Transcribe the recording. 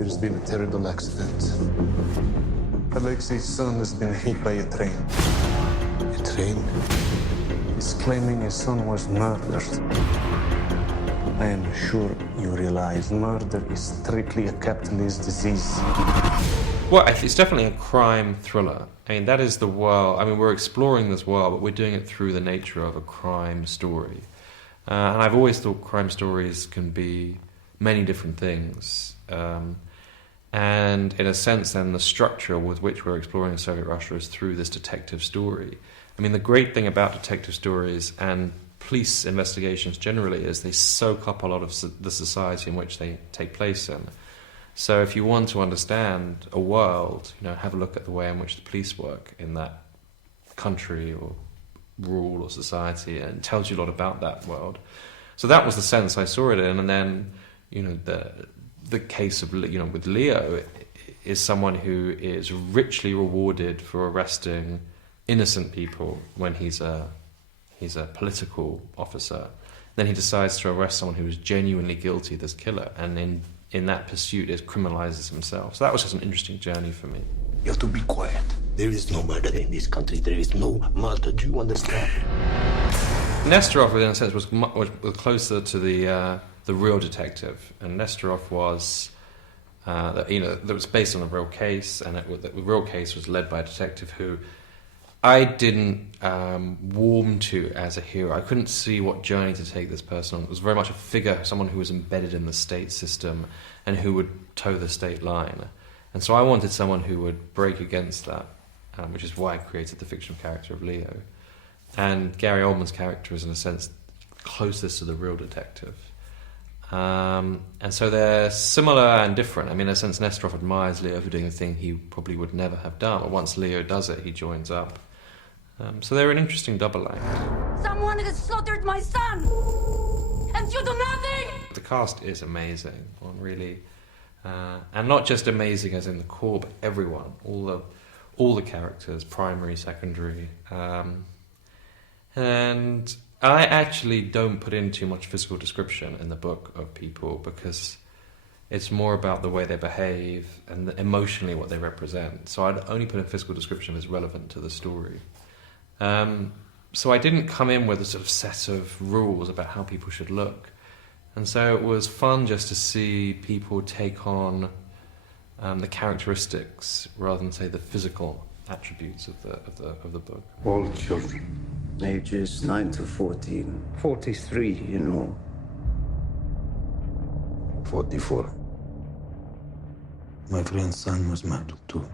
There's been a terrible accident. Alexei's son has been hit by a train. A train? He's claiming his son was murdered. I am sure you realize murder is strictly a capitalist disease. Well, it's definitely a crime thriller. I mean, that is the world. I mean, we're exploring this world, but we're doing it through the nature of a crime story. And I've always thought crime stories can be many different things. And in a sense, then, the structure with which we're exploring Soviet Russia is through this detective story. I mean, the great thing about detective stories and police investigations generally is they soak up a lot of the society in which they take place in. So if you want to understand a world, have a look at the way in which the police work in that country or rule or society, and it tells you a lot about that world. So that was the sense I saw it in. And then, the case of, with Leo is someone who is richly rewarded for arresting innocent people when he's a political officer. Then he decides to arrest someone who is genuinely guilty, this killer, and in that pursuit it criminalizes himself. So that was just an interesting journey for me. You have to be quiet. There is no murder in this country. There is no murder. Do you understand? Nesterov, in a sense, was closer to the real detective, and Nesterov was, that was based on a real case, and the real case was led by a detective who I didn't warm to as a hero. I couldn't see what journey to take this person on. It was very much a figure, someone who was embedded in the state system and who would toe the state line. And so I wanted someone who would break against that, which is why I created the fictional character of Leo. And Gary Oldman's character is, in a sense, closest to the real detective. And so they're similar and different. I mean, in a sense, Nesterov admires Leo for doing a thing he probably would never have done, but once Leo does it, he joins up. So they're an interesting double act. Someone has slaughtered my son, and you do nothing! The cast is amazing, really, and not just amazing as in the core, but everyone, all the characters, primary, secondary, and I actually don't put in too much physical description in the book of people because it's more about the way they behave and emotionally what they represent. So I'd only put in physical description if it's relevant to the story. So I didn't come in with a sort of set of rules about how people should look. And so it was fun just to see people take on the characteristics rather than, say, the physical attributes of the book. All children, ages 9 to 14. 43, you know. 44. My friend's son was murdered too.